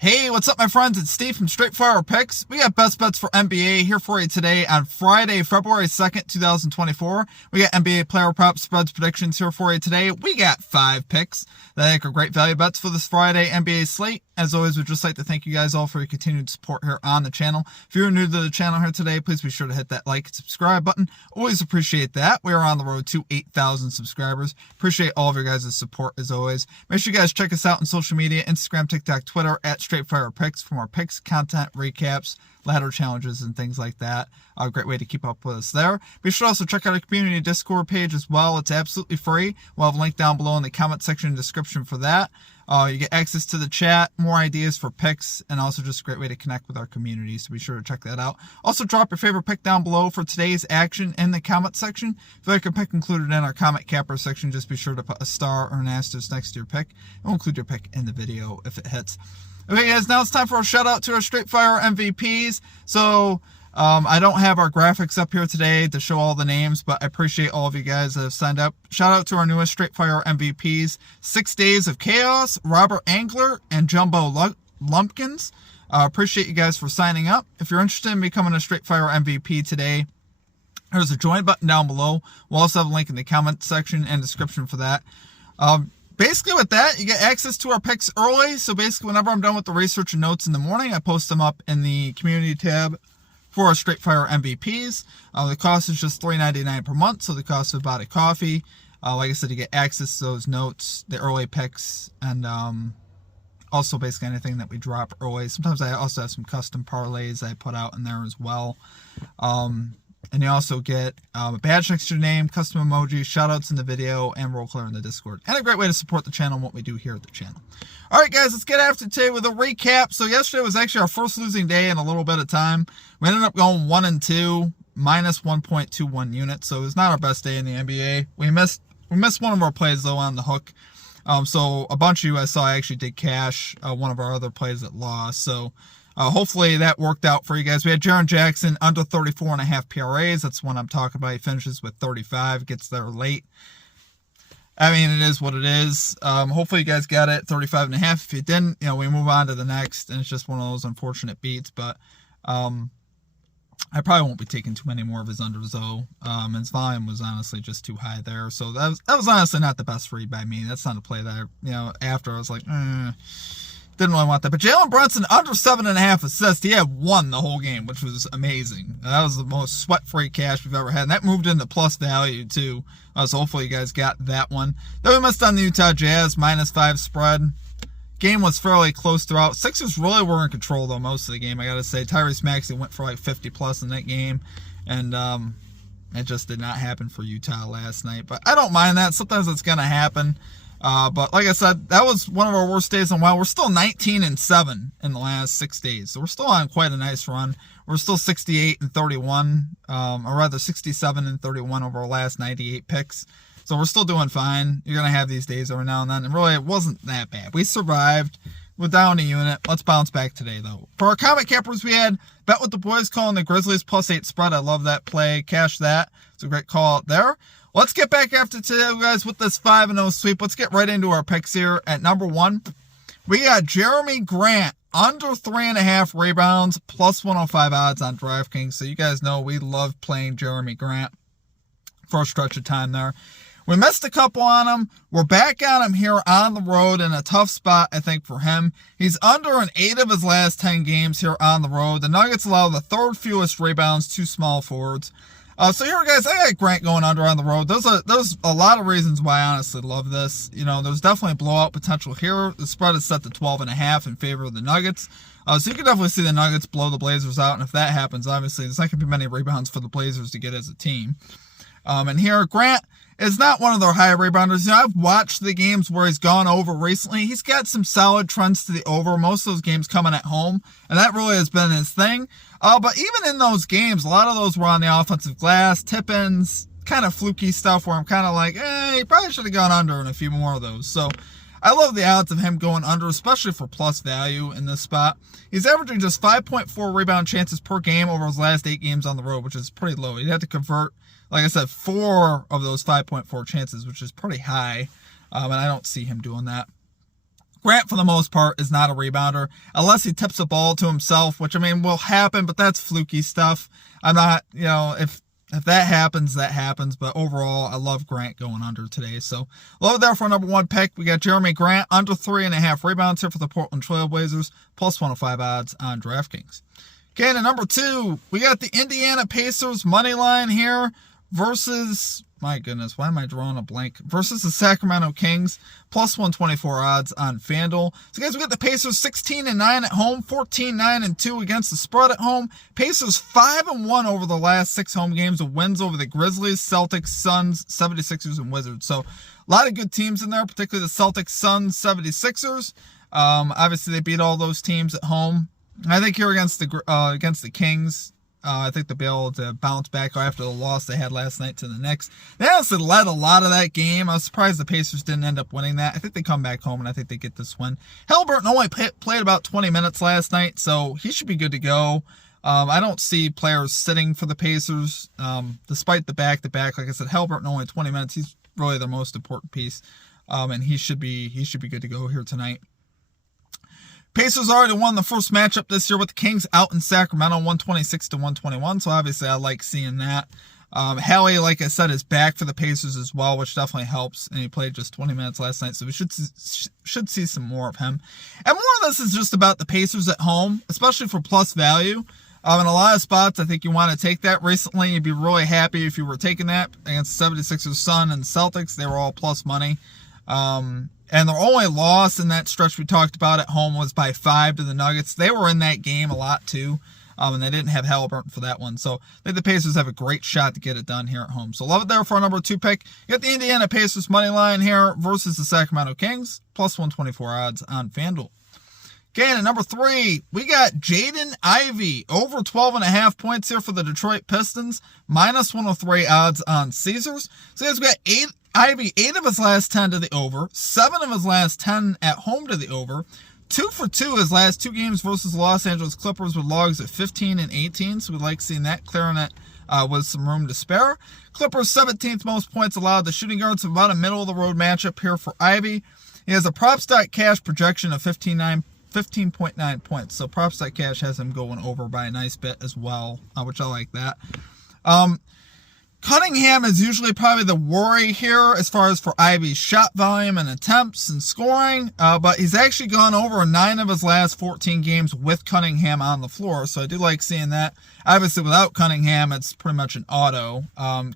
Hey, what's up, my friends? It's Steve from Straight Fire Picks. We got best bets for NBA here for you today on Friday, February 2nd, 2024. We got NBA player props, spreads, predictions here for you today. We got 5 picks that I think are great value bets for this Friday NBA slate. As always, we'd just like to thank you guys all for your continued support here on the channel. If you're new to the channel here today, please be sure to hit that like and subscribe button. Always appreciate that. We are on the road to 8,000 subscribers. Appreciate all of your guys' support as always. Make sure you guys check us out on social media, Instagram, TikTok, Twitter, at Straight Fire Picks for more picks, content, recaps, ladder challenges, and things like that. A great way to keep up with us there. Be sure to also check out our community Discord page as well. It's absolutely free. We'll have a link down below in the comment section and description for that. You get access to the chat, more ideas for picks, and also just a great way to connect with our community, so be sure to check that out. Also, drop your favorite pick down below for today's action in the comment section. If you like a pick included in our comment capper section, just be sure to put a star or an asterisk next to your pick, and we'll include your pick in the video if it hits. Okay, guys, now it's time for a shout out to our Straight Fire MVPs. So, I don't have our graphics up here today to show all the names, but I appreciate all of you guys that have signed up. Shout out to our newest Straight Fire MVPs, 6 Days of Chaos, Robert Angler, and Jumbo Lumpkins. Appreciate you guys for signing up. If you're interested in becoming a Straight Fire MVP today, there's a join button down below. We'll also have a link in the comment section and description for that. Basically with that, you get access to our picks early. So basically whenever I'm done with the research and notes in the morning, I post them up in the community tab for our Straight Fire MVPs. The cost is just $3.99 per month, so the cost of about a coffee. Like I said, you get access to those notes, the early picks, and also basically anything that we drop early. Sometimes I also have some custom parlays I put out in there as well. And you also get a badge next to your name, custom emojis, shoutouts in the video, and roll clear in the Discord. And a great way to support the channel and what we do here at the channel. All right, guys, let's get after today with a recap. So yesterday was actually our first losing day in a little bit of time. We ended up going 1-2, minus 1.21 units. So it was not our best day in the NBA. We missed one of our plays, though, on the hook. So a bunch of you I saw actually did cash one of our other plays that lost. So hopefully that worked out for you guys. We had Jaren Jackson under 34.5 PRAs. That's one I'm talking about. He finishes with 35, gets there late. I mean, it is what it is. Hopefully you guys got it, 35.5. If you didn't, we move on to the next, and it's just one of those unfortunate beats. But I probably won't be taking too many more of his unders, though. His volume was honestly just too high there. So that was honestly not the best read by me. That's not a play that after I was like, didn't really want that. But Jalen Brunson, under 7.5 assists. He had 1 the whole game, which was amazing. That was the most sweat-free cash we've ever had. And that moved into plus value, too. So hopefully you guys got that one. Then we missed on the Utah Jazz, -5 spread. Game was fairly close throughout. Sixers really were in control, though, most of the game, I got to say. Tyrese Maxey went for like 50-plus in that game. And it just did not happen for Utah last night. But I don't mind that. Sometimes it's going to happen. But like I said, that was one of our worst days in a while. We're still 19-7 in the last 6 days. So we're still on quite a nice run. We're still 68-31, or rather 67-31 over our last 98 picks. So we're still doing fine. You're going to have these days every now and then. And really, it wasn't that bad. We survived. We're down a unit. Let's bounce back today, though. For our comment cappers, we had bet with the boys calling the Grizzlies +8 spread. I love that play. Cash that. It's a great call out there. Let's get back after today, guys, with this 5-0 sweep. Let's get right into our picks here. At number 1, we got Jeremy Grant, under 3.5 rebounds, +105 odds on DraftKings. So you guys know we love playing Jeremy Grant for a stretch of time there. We missed a couple on him. We're back on him here on the road in a tough spot, I think, for him. He's under an 8 of his last 10 games here on the road. The Nuggets allow the 3rd fewest rebounds to small forwards. So here, guys, I got Grant going under on the road. There's a lot of reasons why I honestly love this. There's definitely blowout potential here. The spread is set to 12.5 in favor of the Nuggets. So you can definitely see the Nuggets blow the Blazers out. And if that happens, obviously, there's not going to be many rebounds for the Blazers to get as a team. And here, Grant is not one of their high rebounders. I've watched the games where he's gone over recently. He's got some solid trends to the over. Most of those games coming at home, and that really has been his thing. But even in those games, a lot of those were on the offensive glass, tip-ins, kind of fluky stuff where I'm kind of like, he probably should have gone under in a few more of those. So I love the odds of him going under, especially for plus value in this spot. He's averaging just 5.4 rebound chances per game over his last 8 games on the road, which is pretty low. He'd have to convert, like I said, 4 of those 5.4 chances, which is pretty high. And I don't see him doing that. Grant, for the most part, is not a rebounder unless he tips the ball to himself, which, I mean, will happen, but that's fluky stuff. I'm not, if that happens, that happens. But overall, I love Grant going under today. So, love it there for number one pick. We got Jeremy Grant under 3.5 rebounds here for the Portland Trail Blazers, plus 105 odds on DraftKings. Okay, and at number two, we got the Indiana Pacers money line here versus, my goodness, why am I drawing a blank? Versus the Sacramento Kings, plus 124 odds on FanDuel. So, guys, we got the Pacers 16-9 at home, 14-9-2 against the spread at home. Pacers 5-1 over the last 6 home games with wins over the Grizzlies, Celtics, Suns, 76ers, and Wizards. So, a lot of good teams in there, particularly the Celtics, Suns, 76ers. Obviously, they beat all those teams at home. I think here against the Kings, I think they'll be able to bounce back after the loss they had last night to the Knicks. They honestly led a lot of that game. I was surprised the Pacers didn't end up winning that. I think they come back home, and I think they get this win. Haliburton only played about 20 minutes last night, so he should be good to go. I don't see players sitting for the Pacers, despite the back-to-back. Like I said, Haliburton only 20 minutes. He's really their most important piece, and he should be good to go here tonight. Pacers already won the first matchup this year with the Kings out in Sacramento, 126-121. So obviously I like seeing that. Hallie, like I said, is back for the Pacers as well, which definitely helps. And he played just 20 minutes last night, so we should see some more of him. And more of this is just about the Pacers at home, especially for plus value. In a lot of spots, I think you want to take that. Recently, you'd be really happy if you were taking that against the 76ers, Sun, and Celtics. They were all plus money. And their only loss in that stretch we talked about at home was by 5 to the Nuggets. They were in that game a lot too, and they didn't have Haliburton for that one. So I think the Pacers have a great shot to get it done here at home. So love it there for our number 2 pick. You got the Indiana Pacers money line here versus the Sacramento Kings, plus 124 odds on FanDuel. Okay, and at number 3, we got Jaden Ivey, over 12.5 points here for the Detroit Pistons, minus 103 odds on Caesars. So guys, we got Ivey, 8 of his last 10 to the over, 7 of his last 10 at home to the over, 2 for 2 his last 2 games versus the Los Angeles Clippers with logs at 15 and 18, so we like seeing that, clearing it with some room to spare. Clippers 17th most points allowed to shooting guards, so about a middle-of-the-road matchup here for Ivey. He has a prop.cash projection of 15.9 points, so props.cash has him going over by a nice bit as well, which I like that. Cunningham is usually probably the worry here as far as for Ivey's shot volume and attempts and scoring, but he's actually gone over 9 of his last 14 games with Cunningham on the floor, so I do like seeing that. Obviously, without Cunningham, it's pretty much an auto.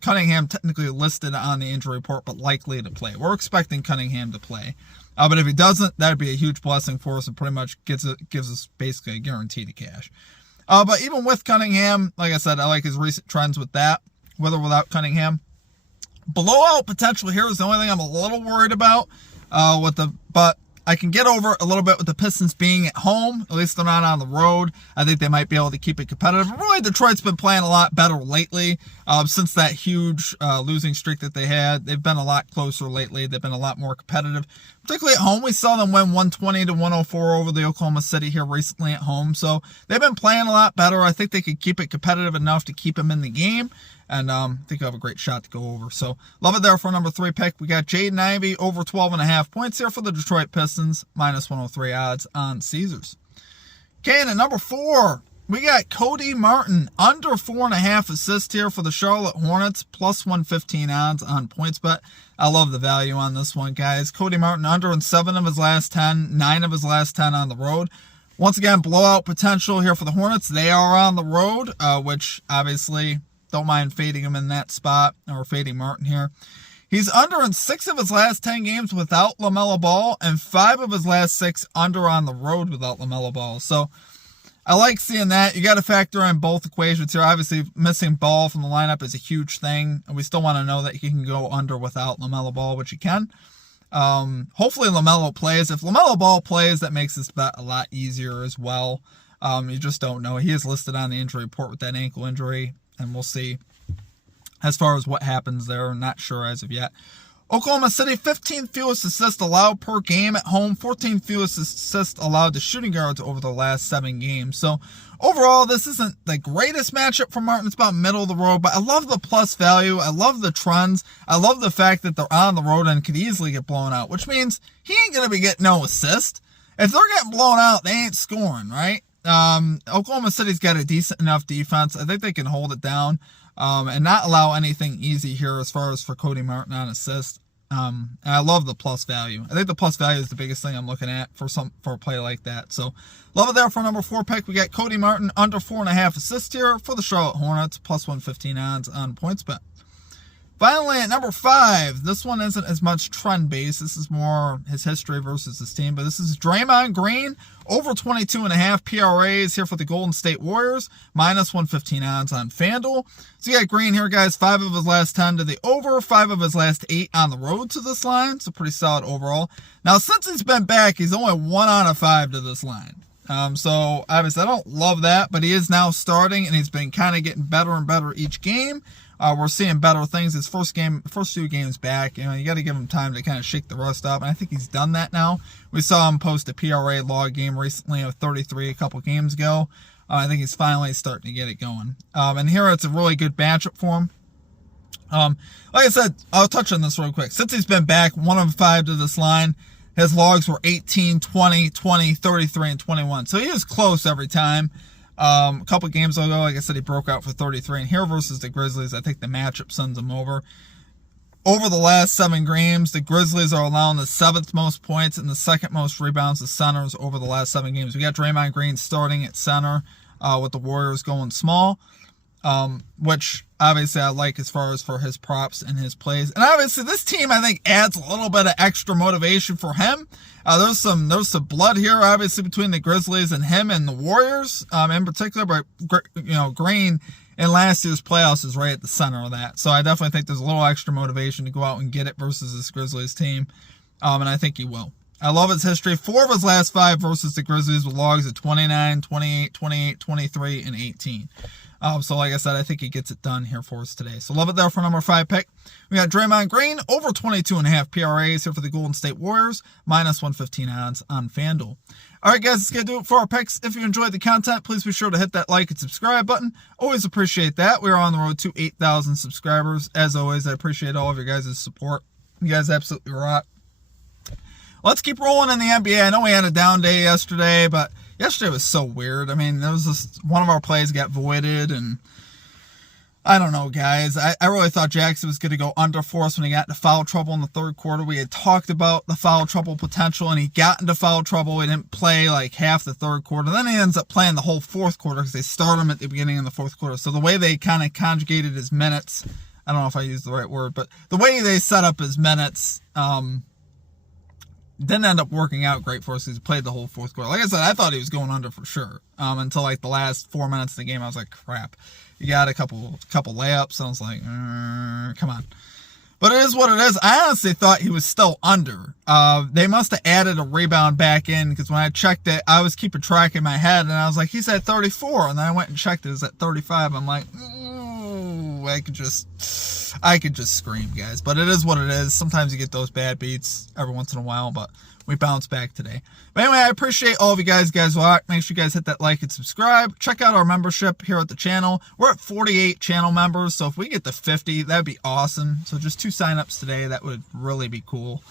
Cunningham technically listed on the injury report, but likely to play. We're expecting Cunningham to play. But if he doesn't, that would be a huge blessing for us and pretty much gives us basically a guarantee to cash. But even with Cunningham, like I said, I like his recent trends with that, with or without Cunningham. Blowout potential here is the only thing I'm a little worried about. But I can get over a little bit with the Pistons being at home. At least they're not on the road. I think they might be able to keep it competitive. Really, Detroit's been playing a lot better lately. Since that huge losing streak that they had, they've been a lot closer lately. They've been a lot more competitive. Particularly at home, we saw them win 120-104 over the Oklahoma City here recently at home. So they've been playing a lot better. I think they could keep it competitive enough to keep them in the game. And I think you'll have a great shot to go over. So love it there for number 3 pick. We got Jaden Ivey over 12.5 points here for the Detroit Pistons, minus 103 odds on Caesars. Okay, and at number 4, we got Cody Martin under 4.5 assists here for the Charlotte Hornets, plus 115 odds on PointsBet. I love the value on this one, guys. Cody Martin under in 7 of his last 10, 9 of his last 10 on the road. Once again, blowout potential here for the Hornets. They are on the road, which obviously don't mind fading him in that spot, or fading Martin here. He's under in 6 of his last 10 games without LaMelo Ball, and 5 of his last 6 under on the road without LaMelo Ball. So I like seeing that. You got to factor in both equations here. Obviously, missing Ball from the lineup is a huge thing, and we still want to know that he can go under without LaMelo Ball, which he can. Hopefully LaMelo plays. If LaMelo Ball plays, that makes this bet a lot easier as well. You just don't know. He is listed on the injury report with that ankle injury, and we'll see as far as what happens there. I'm not sure as of yet. Oklahoma City, 15th fewest assists allowed per game at home, 14th fewest assists allowed to shooting guards over the last 7 games. So overall, this isn't the greatest matchup for Martin. It's about middle of the road, but I love the plus value. I love the trends. I love the fact that they're on the road and could easily get blown out, which means he ain't going to be getting no assist. If they're getting blown out, they ain't scoring, right? Oklahoma City's got a decent enough defense. I think they can hold it down and not allow anything easy here as far as for Cody Martin on assist. And I love the plus value. I think the plus value is the biggest thing I'm looking at for a play like that. So love it there for number 4 pick. We got Cody Martin under 4.5 assists here for the Charlotte Hornets, plus 115 odds on PointsBet. Finally, at number 5, this one isn't as much trend-based. This is more his history versus his team. But this is Draymond Green, over 22.5 PRAs here for the Golden State Warriors, minus 115 odds on FanDuel. So you got Green here, guys. 5 of his last 10 to the over, 5 of his last 8 on the road to this line. So pretty solid overall. Now, since he's been back, he's only 1 out of 5 to this line. So obviously I don't love that, but he is now starting, and he's been kind of getting better and better each game. We're seeing better things. His first 2 games back, you got to give him time to kind of shake the rust up, and I think he's done that now. We saw him post a PRA log game recently of 33 a couple games ago. I think he's finally starting to get it going. And here it's a really good matchup for him. Like I said, I'll touch on this real quick. Since he's been back, 1 of 5 to this line. His logs were 18, 20, 20, 33, and 21. So he is close every time. A couple games ago, like I said, he broke out for 33. And here versus the Grizzlies, I think the matchup sends him over. Over the last 7 games, the Grizzlies are allowing the 7th most points and the 2nd most rebounds to centers over the last 7 games. We got Draymond Green starting at center with the Warriors going small, which obviously I like as far as for his props and his plays. And obviously this team, I think, adds a little bit of extra motivation for him. There's some blood here, obviously, between the Grizzlies and him and the Warriors in particular. But, Green in last year's playoffs is right at the center of that. So I definitely think there's a little extra motivation to go out and get it versus this Grizzlies team. And I think he will. I love his history. 4 of his last 5 versus the Grizzlies with logs at 29, 28, 28, 23, and 18. So like I said, I think he gets it done here for us today. So love it there for number 5 pick. We got Draymond Green, over 22.5 PRAs here for the Golden State Warriors, minus 115 odds on FanDuel. All right, guys, that's going to do it for our picks. If you enjoyed the content, please be sure to hit that like and subscribe button. Always appreciate that. We are on the road to 8,000 subscribers. As always, I appreciate all of your guys' support. You guys absolutely rock. Let's keep rolling in the NBA. I know we had a down day yesterday, but yesterday was so weird. I mean, there was just one of our plays got voided, and I don't know, guys. I really thought Jackson was going to go under for us when he got into foul trouble in the 3rd quarter. We had talked about the foul trouble potential, and he got into foul trouble. He didn't play like half the 3rd quarter. Then he ends up playing the whole 4th quarter because they start him at the beginning of the 4th quarter. So the way they kind of conjugated his minutes, I don't know if I used the right word, but the way they set up his minutes, didn't end up working out great for us. He played the whole 4th quarter. Like I said, I thought he was going under for sure. Until like the last 4 minutes of the game, I was like, crap. You got a couple layups. I was like, come on. But it is what it is. I honestly thought he was still under. They must have added a rebound back in, because when I checked it, I was keeping track in my head, and I was like, he's at 34. And then I went and checked it. It was at 35. I'm like, I could just scream, guys. But it is what it is. Sometimes you get those bad beats every once in a while, but we bounce back today. But anyway, I appreciate all of you guys. Rock. Make sure you guys hit that like and subscribe. Check out our membership here at the channel. We're at 48 channel members, so if we get to 50, that'd be awesome. So just 2 signups today, that would really be cool.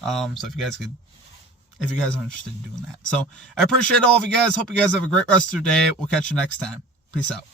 So if you guys are interested in doing that. So I appreciate all of you guys. Hope you guys have a great rest of your day. We'll catch you next time. Peace out.